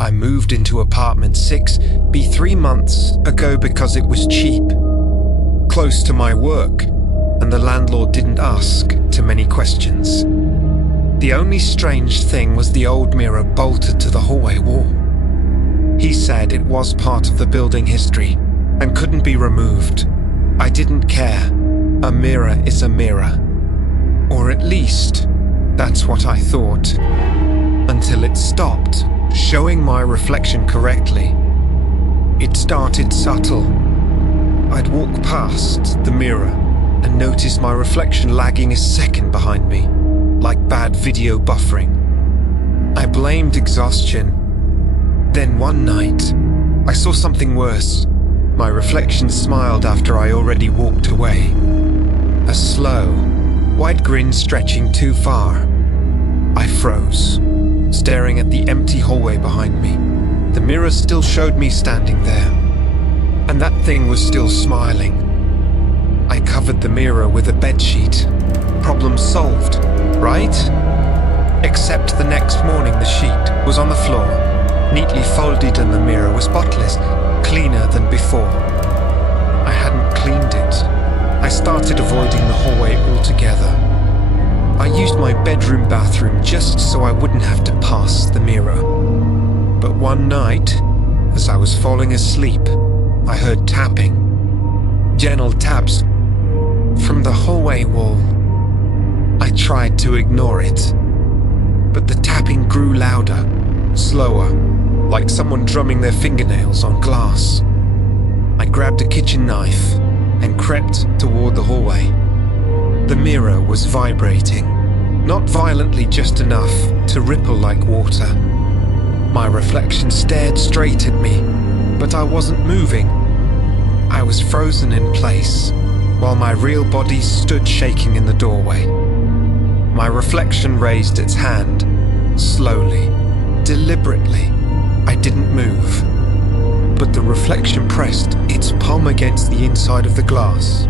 I moved into apartment 6B 3 months ago because it was cheap, close to my work, and the landlord didn't ask too many questions. The only strange thing was the old mirror bolted to the hallway wall. He said it was part of the building history and couldn't be removed. I didn't care. A mirror is a mirror. Or at least, that's what I thought. Until it stopped showing my reflection correctly. It started subtle. I'd walk past the mirror and notice my reflection lagging a second behind me, like bad video buffering. I blamed exhaustion. Then one night, I saw something worse. My reflection smiled after I already walked away. A slow, wide grin stretching too far. I froze, staring at the empty hallway behind me. The mirror still showed me standing there, and that thing was still smiling. I covered the mirror with a bedsheet. Problem solved, right? Except the next morning the sheet was on the floor, neatly folded, and the mirror was spotless, cleaner than before. I hadn't cleaned it. I started avoiding the hallway altogether. I used my bedroom bathroom just so I wouldn't have to pass the mirror. But one night, as I was falling asleep, I heard tapping. Gentle taps from the hallway wall. I tried to ignore it, but the tapping grew louder, slower, like someone drumming their fingernails on glass. I grabbed a kitchen knife and crept toward the hallway. The mirror was vibrating, not violently, just enough to ripple like water. My reflection stared straight at me, but I wasn't moving. I was frozen in place, while my real body stood shaking in the doorway. My reflection raised its hand, slowly, deliberately. I didn't move, but the reflection pressed its palm against the inside of the glass.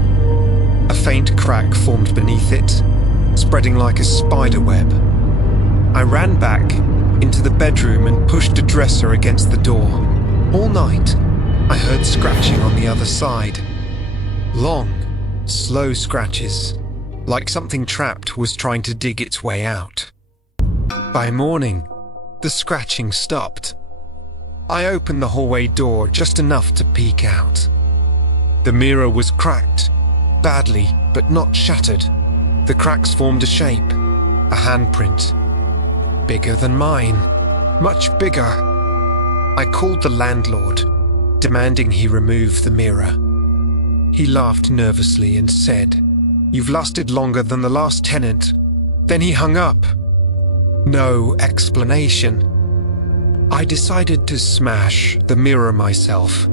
A faint crack formed beneath it, spreading like a spider web. I ran back into the bedroom and pushed a dresser against the door. All night, I heard scratching on the other side. Long, slow scratches, like something trapped was trying to dig its way out. By morning, the scratching stopped. I opened the hallway door just enough to peek out. The mirror was cracked, badly, but not shattered. The cracks formed a shape, a handprint. Bigger than mine, much bigger. I called the landlord, demanding he remove the mirror. He laughed nervously and said, "You've lasted longer than the last tenant." Then he hung up. No explanation. I decided to smash the mirror myself.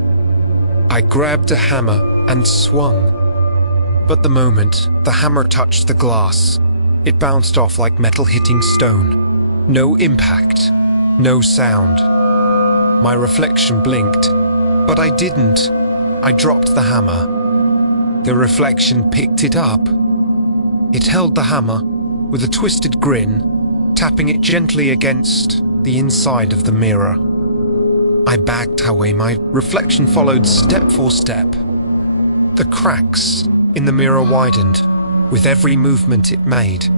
I grabbed a hammer and swung. But the moment the hammer touched the glass, it bounced off like metal hitting stone. No impact, no sound. My reflection blinked, but I didn't. I dropped the hammer. The reflection picked it up. It held the hammer with a twisted grin, tapping it gently against the inside of the mirror. I backed away. My reflection followed step for step. The cracks in the mirror widened with every movement it made.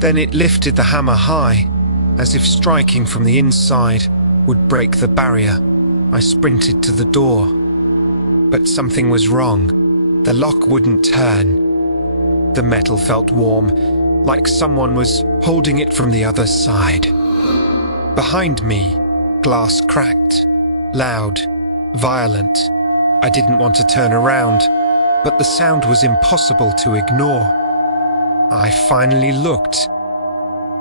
Then it lifted the hammer high, as if striking from the inside would break the barrier. I sprinted to the door. But something was wrong. The lock wouldn't turn. The metal felt warm, like someone was holding it from the other side. Behind me, glass cracked, loud, violent. I didn't want to turn around, but the sound was impossible to ignore. I finally looked.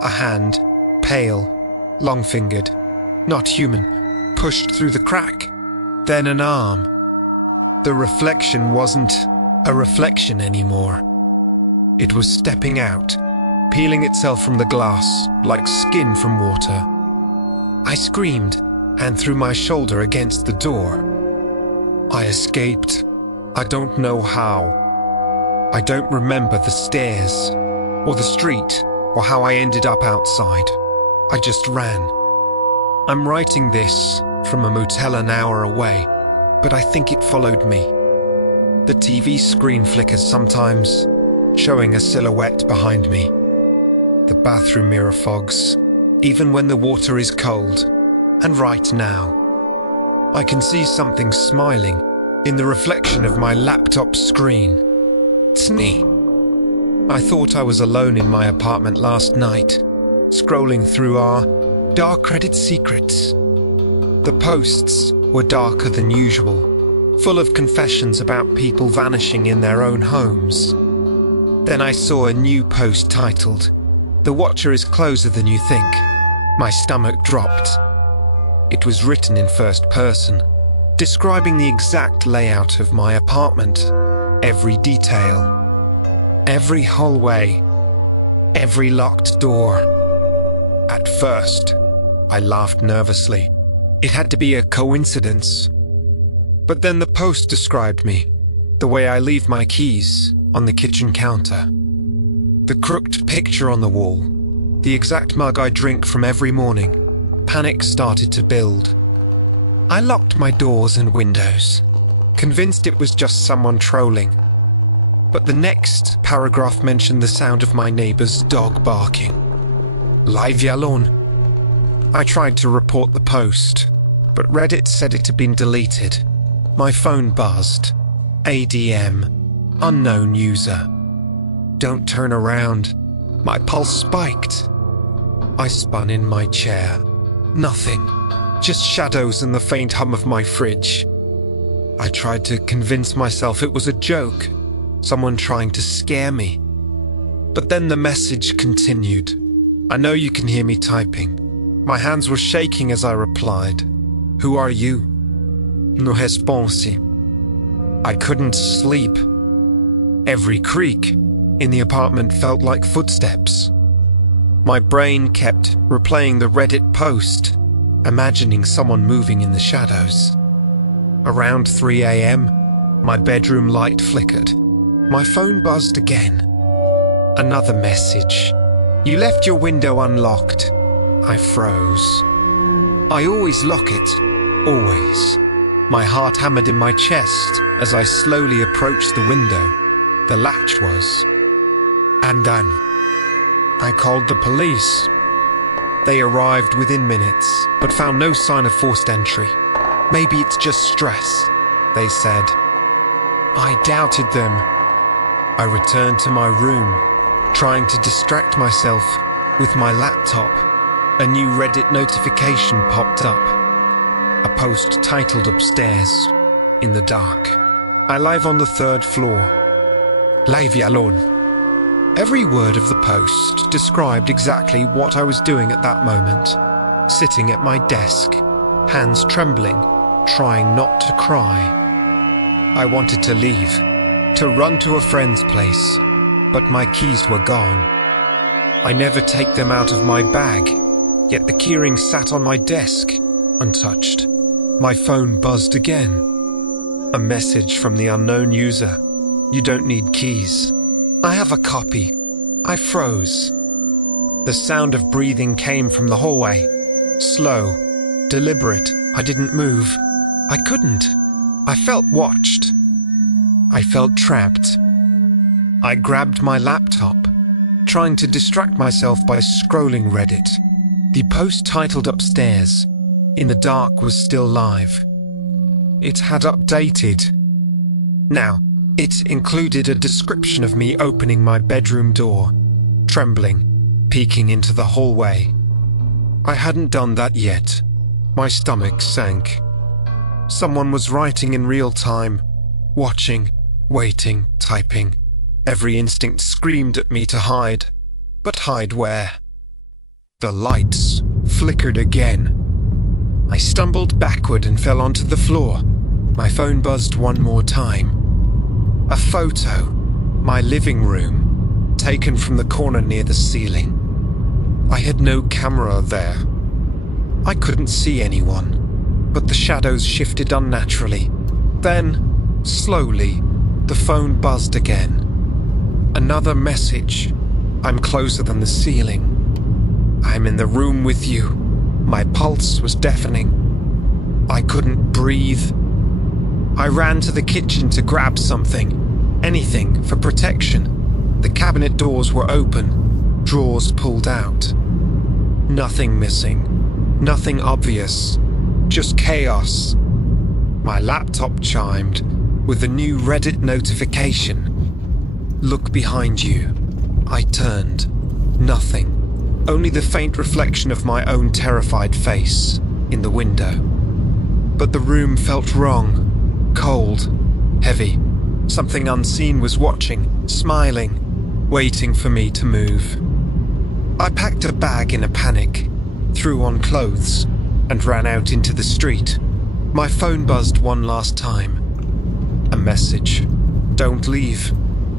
A hand, pale, long-fingered, not human, pushed through the crack. Then an arm. The reflection wasn't a reflection anymore. It was stepping out, peeling itself from the glass like skin from water. I screamed and threw my shoulder against the door. I escaped. I don't know how. I don't remember the stairs, or the street, or how I ended up outside. I just ran. I'm writing this from a motel an hour away, but I think it followed me. The TV screen flickers sometimes, showing a silhouette behind me. The bathroom mirror fogs, even when the water is cold. And right now, I can see something smiling in the reflection of my laptop screen. Tsni. I thought I was alone in my apartment last night, scrolling through our DarkRedditSecrets. The posts were darker than usual, full of confessions about people vanishing in their own homes. Then I saw a new post titled, "The Watcher is closer than you think." My stomach dropped. It was written in first person, describing the exact layout of my apartment, every detail, every hallway, every locked door. At first, I laughed nervously. It had to be a coincidence. But then the post described me, the way I leave my keys on the kitchen counter, the crooked picture on the wall, the exact mug I drink from every morning. Panic started to build. I locked my doors and windows, convinced it was just someone trolling. But the next paragraph mentioned the sound of my neighbor's dog barking. Leave you alone. I tried to report the post, but Reddit said it had been deleted. My phone buzzed. ADM. Unknown user. Don't turn around. My pulse spiked. I spun in my chair. Nothing. Just shadows and the faint hum of my fridge. I tried to convince myself it was a joke, someone trying to scare me. But then the message continued. I know you can hear me typing. My hands were shaking as I replied. Who are you? No response. I couldn't sleep. Every creak in the apartment felt like footsteps. My brain kept replaying the Reddit post, imagining someone moving in the shadows. Around 3 a.m., my bedroom light flickered. My phone buzzed again. Another message. You left your window unlocked. I froze. I always lock it. Always. My heart hammered in my chest as I slowly approached the window. The latch was undone. I called the police. They arrived within minutes, but found no sign of forced entry. Maybe it's just stress, they said. I doubted them. I returned to my room, trying to distract myself with my laptop. A new Reddit notification popped up. A post titled upstairs, in the dark. I live on the 3rd floor. Leave you alone. Every word of the post described exactly what I was doing at that moment. Sitting at my desk, hands trembling, trying not to cry. I wanted to leave, to run to a friend's place, but my keys were gone. I never take them out of my bag, yet the keyring sat on my desk, untouched. My phone buzzed again. A message from the unknown user. You don't need keys. I have a copy. I froze. The sound of breathing came from the hallway. Slow, deliberate. I didn't move. I couldn't. I felt watched. I felt trapped. I grabbed my laptop, trying to distract myself by scrolling Reddit. The post titled upstairs, in the dark, was still live. It had updated. Now, it included a description of me opening my bedroom door, trembling, peeking into the hallway. I hadn't done that yet. My stomach sank. Someone was writing in real time, watching, waiting, typing. Every instinct screamed at me to hide. But hide where? The lights flickered again. I stumbled backward and fell onto the floor. My phone buzzed one more time. A photo, my living room, taken from the corner near the ceiling. I had no camera there. I couldn't see anyone, but the shadows shifted unnaturally. Then, slowly, the phone buzzed again. Another message. I'm closer than the ceiling. I'm in the room with you. My pulse was deafening. I couldn't breathe. I ran to the kitchen to grab something, anything for protection. The cabinet doors were open, drawers pulled out. Nothing missing, nothing obvious, just chaos. My laptop chimed with a new Reddit notification. Look behind you. I turned. Nothing. Only the faint reflection of my own terrified face in the window. But the room felt wrong, cold, heavy. Something unseen was watching, smiling, waiting for me to move. I packed a bag in a panic, threw on clothes, and ran out into the street. My phone buzzed one last time. A message. Don't leave.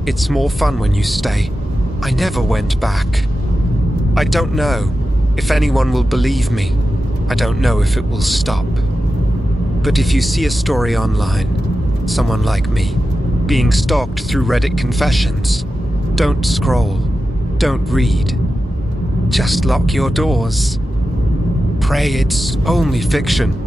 It's more fun when you stay. I never went back. I don't know if anyone will believe me. I don't know if it will stop. But if you see a story online, someone like me, being stalked through Reddit confessions, don't scroll, don't read. Just lock your doors. Pray it's only fiction.